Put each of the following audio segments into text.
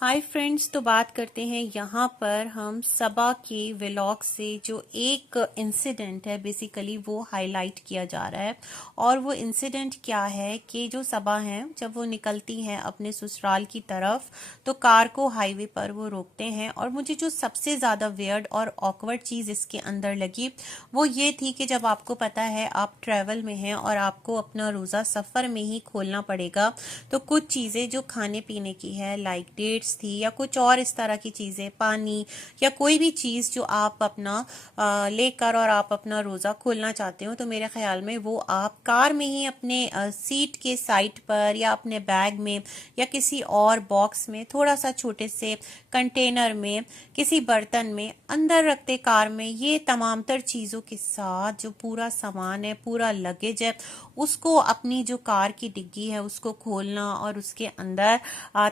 Hi friends, तो बात करते हैं यहाँ पर हम सबा के व्लॉग से। जो एक इंसिडेंट है बेसिकली वो हाईलाइट किया जा रहा है। और वो इंसिडेंट क्या है कि जो सबा हैं जब वो निकलती हैं अपने ससुराल की तरफ तो कार को हाईवे पर वो रोकते हैं। और मुझे जो सबसे ज़्यादा वियर्ड और ऑकवर्ड चीज़ इसके अंदर लगी वो ये थी कि जब आपको पता है आप ट्रैवल में हैं और आपको अपना रोज़ा सफ़र में ही खोलना पड़ेगा, तो कुछ चीज़ें जो खाने पीने की है लाइक डेट्स थी या कुछ और इस तरह की चीज़ें, पानी या कोई भी चीज़ जो आप अपना लेकर और आप अपना रोज़ा खोलना चाहते हो, तो मेरे ख्याल में वो आप कार में ही अपने सीट के साइड पर या अपने बैग में या किसी और बॉक्स में, थोड़ा सा छोटे से कंटेनर में, किसी बर्तन में अंदर रखते कार में। ये तमाम तर चीज़ों के साथ जो पूरा सामान है, पूरा लगेज है, उसको अपनी जो कार की डिग्गी है उसको खोलना और उसके अंदर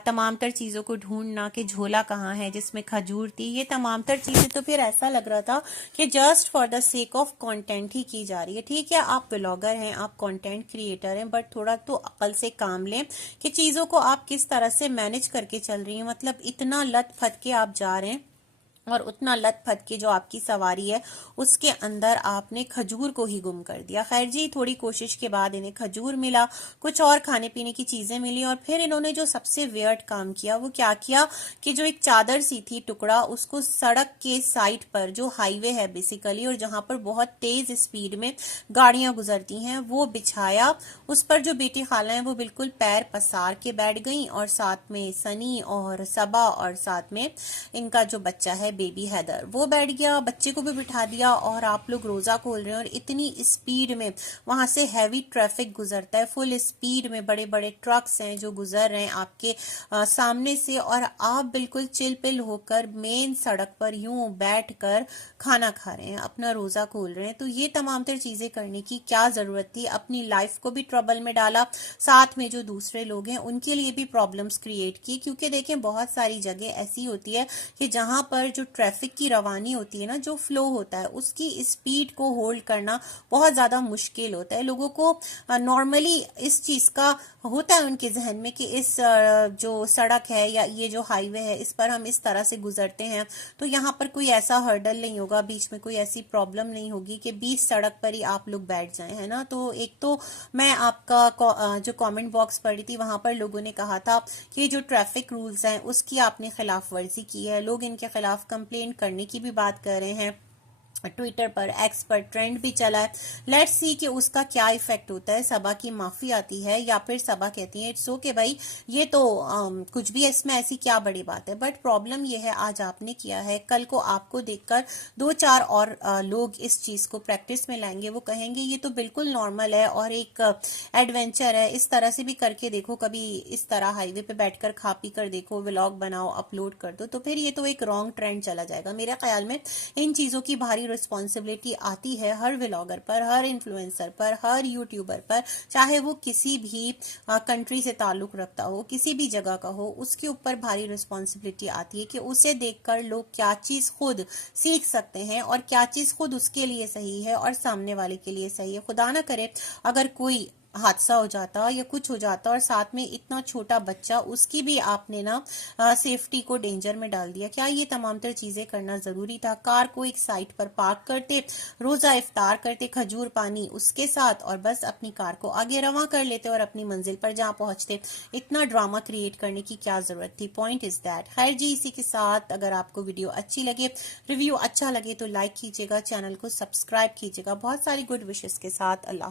तमाम तर चीज़ों को ढूंढना कि झोला कहाँ है जिसमें खजूर थी। ये तमाम तर चीज़ें तो फिर ऐसा लग रहा था कि just for the sake of content ही की जा रही है। ठीक है, आप ब्लॉगर हैं, आप कंटेंट क्रिएटर हैं, बट थोड़ा तो अकल से काम लें कि चीज़ों को आप किस तरह से मैनेज करके चल रही हैं। मतलब इतना लत फत के आप जा रहे हैं और उतना लत फत के जो आपकी सवारी है उसके अंदर आपने खजूर को ही गुम कर दिया। खैर जी, थोड़ी कोशिश के बाद इन्हें खजूर मिला, कुछ और खाने पीने की चीजें मिली। और फिर इन्होंने जो सबसे वियर्ड काम किया वो क्या किया कि जो एक चादर सी थी टुकड़ा, उसको सड़क के साइड पर जो हाईवे है बेसिकली और जहां पर बहुत तेज स्पीड में गाड़ियां गुजरती हैं वो बिछाया। उस पर जो बेटी खाला है वो बिल्कुल पैर पसार के बैठ गई और साथ में सनी और सबा और साथ में इनका जो बच्चा है बेबी हैदर वो बैठ गया, बच्चे को भी बिठा दिया। और आप लोग रोजा खोल रहे हैं और इतनी स्पीड में वहां से हैवी ट्रैफिक गुजरता है, फुल स्पीड में बड़े बड़े ट्रक्स हैं जो गुजर रहे हैं आपके सामने से, और आप बिल्कुल चिल पिल होकर मेन सड़क पर यूं बैठ कर खाना खा रहे हैं, अपना रोजा खोल रहे हैं। तो ये तमाम तर चीजें करने की क्या जरूरत थी? अपनी लाइफ को भी ट्रबल में डाला, साथ में जो दूसरे लोग हैं उनके लिए भी प्रॉब्लम्स क्रिएट की। क्योंकि देखें, बहुत सारी जगह ऐसी होती है कि जहां पर जो ट्रैफिक की रवानी होती है ना, जो फ्लो होता है, उसकी स्पीड को होल्ड करना बहुत ज्यादा मुश्किल होता है। लोगों को नॉर्मली इस चीज का होता है उनके जहन में कि इस जो सड़क है या ये जो हाईवे है इस पर हम इस तरह से गुजरते हैं तो यहाँ पर कोई ऐसा हर्डल नहीं होगा, बीच में कोई ऐसी प्रॉब्लम नहीं होगी कि बीच सड़क पर ही आप लोग बैठ जाएं, है ना। तो एक तो मैं आपका जो कमेंट बॉक्स पढ़ी थी वहां पर लोगों ने कहा था कि जो ट्रैफिक रूल्स हैं उसकी आपने खिलाफ वर्जी की है, लोग इनके खिलाफ कंप्लेन करने की भी बात कर रहे हैं। ट्विटर पर, एक्स पर ट्रेंड भी चला है। लेट्स सी कि उसका क्या इफेक्ट होता है। सबा की माफी आती है या फिर सबा कहती है इट्स ओके भाई, ये तो कुछ भी है इसमें, ऐसी क्या बड़ी बात है। बट प्रॉब्लम ये है आज आपने किया है, कल को आपको देखकर दो चार और लोग इस चीज को प्रैक्टिस में लाएंगे, वो कहेंगे ये तो बिल्कुल नॉर्मल है और एक एडवेंचर है, इस तरह से भी करके देखो, कभी इस तरह हाईवे पे बैठकर खा पी कर देखो, व्लॉग बनाओ, अपलोड कर दो। तो फिर ये तो एक रॉन्ग ट्रेंड चला जाएगा। मेरे ख्याल में इन चीजों की भारी रिस्पॉन्सिबिलिटी आती है हर व्लॉगर पर, हर इन्फ्लुएंसर पर, हर यूट्यूबर पर, चाहे वो किसी भी कंट्री से ताल्लुक रखता हो, किसी भी जगह का हो, उसके ऊपर भारी रिस्पॉन्सिबिलिटी आती है कि उसे देखकर लोग क्या चीज खुद सीख सकते हैं और क्या चीज खुद उसके लिए सही है और सामने वाले के लिए सही है। खुदा ना करे अगर कोई हादसा हो जाता या कुछ हो जाता और साथ में इतना छोटा बच्चा, उसकी भी आपने ना सेफ्टी को डेंजर में डाल दिया। क्या ये तमाम तर चीजें करना जरूरी था? कार को एक साइड पर पार्क करते, रोजा इफ्तार करते, खजूर पानी उसके साथ, और बस अपनी कार को आगे रवा कर लेते और अपनी मंजिल पर जहां पहुंचते। इतना ड्रामा क्रिएट करने की क्या जरूरत थी? Point is that. खैर जी, इसी के साथ अगर आपको वीडियो अच्छी लगे, रिव्यू अच्छा लगे तो लाइक कीजिएगा, चैनल को सब्सक्राइब कीजिएगा। बहुत सारी गुड विशेष के साथ अल्लाह।